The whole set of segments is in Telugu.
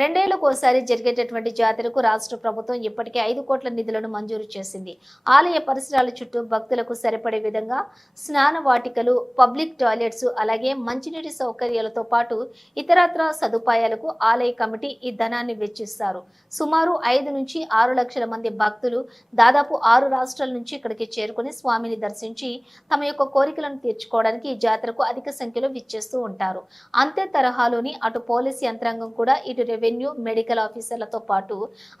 రెండేళ్ళకు రెండేళ్ళకోసారి జరిగేటటువంటి జాతరకు రాష్ట్ర ప్రభుత్వం ఇప్పటికే ఐదు కోట్ల నిధులను మంజూరు చేసింది. ఆలయ పరిసరాల చుట్టూ భక్తులకు సరిపడే విధంగా స్నాన వాటికలు పబ్లిక్ టాయిలెట్స్ అలాగే మంచినీటి సౌకర్యాలతో పాటు ఇతరత్ర సదుపాయాలకు ఆలయ కమిటీ ఈ ధనాన్ని వెచ్చిస్తారు. సుమారు ఐదు నుంచి ఆరు లక్షల మంది భక్తులు దాదాపు ఆరు రాష్ట్రాల నుంచి ఇక్కడికి చేరుకుని స్వామిని దర్శించి తమ యొక్క కోరికలను తీర్చుకోవడానికి ఈ జాతరకు అధిక సంఖ్యలో విచ్చేస్తూ ఉంటారు. అంతే తరహాలోని అటు పోలీస్ యంత్రాంగం కూడా ఇటు రెవెన్యూ మెడికల్ ఆఫీసర్లతో పాటు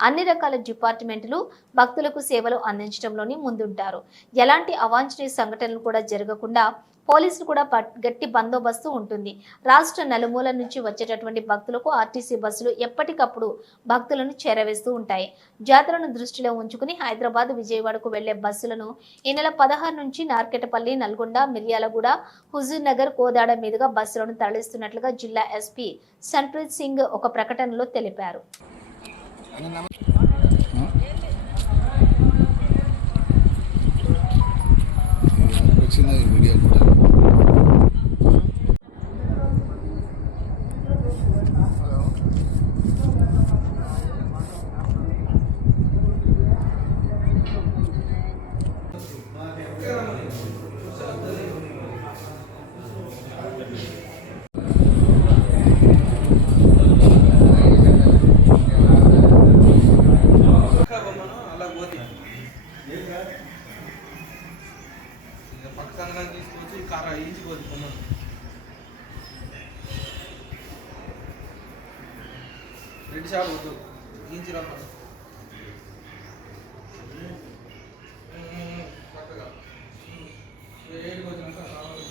అన్ని రకాల డిపార్ట్మెంట్లు భక్తులకు సేవలు అందించడంలోని ముందుంటారు. ఎలాంటి అవాంఛనీయ సంఘటనలు కూడా జరగకుండా పోలీసులు కూడా పట్- గట్టి బందోబస్తు ఉంటుంది. రాష్ట్ర నలుమూల నుంచి వచ్చేటటువంటి భక్తులకు ఆర్టీసీ బస్సులు ఎప్పటికప్పుడు భక్తులను చేరవేస్తూ ఉంటాయి. జాతరను దృష్టిలో ఉంచుకుని హైదరాబాద్ విజయవాడకు వెళ్ళే బస్సులను ఈ నెల పదహారు నుంచి నార్కెటపల్లి నల్గొండ మిర్యాలగూడ హుజూర్ నగర్ కోదాడ మీదుగా బస్సులను తరలిస్తున్నట్లుగా జిల్లా ఎస్పీ సన్ప్రీత్ సింగ్ ఒక ప్రకటనలో తెలిపారు. పక్క సంఘాన్ని తీసుకొచ్చి కార వేయించిపోతుంది కొమ్మను రెడ్డి షాప్ వద్దు ఇంచి రమ్మను చక్కగా. ఉన్నా వచ్చినాక సామాన్లు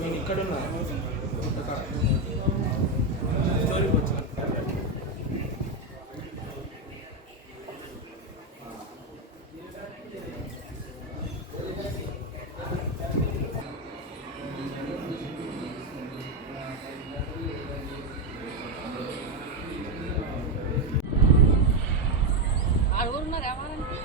నేను ఇక్కడ ఉన్నా. ఊరున్నారు ఏమనంటే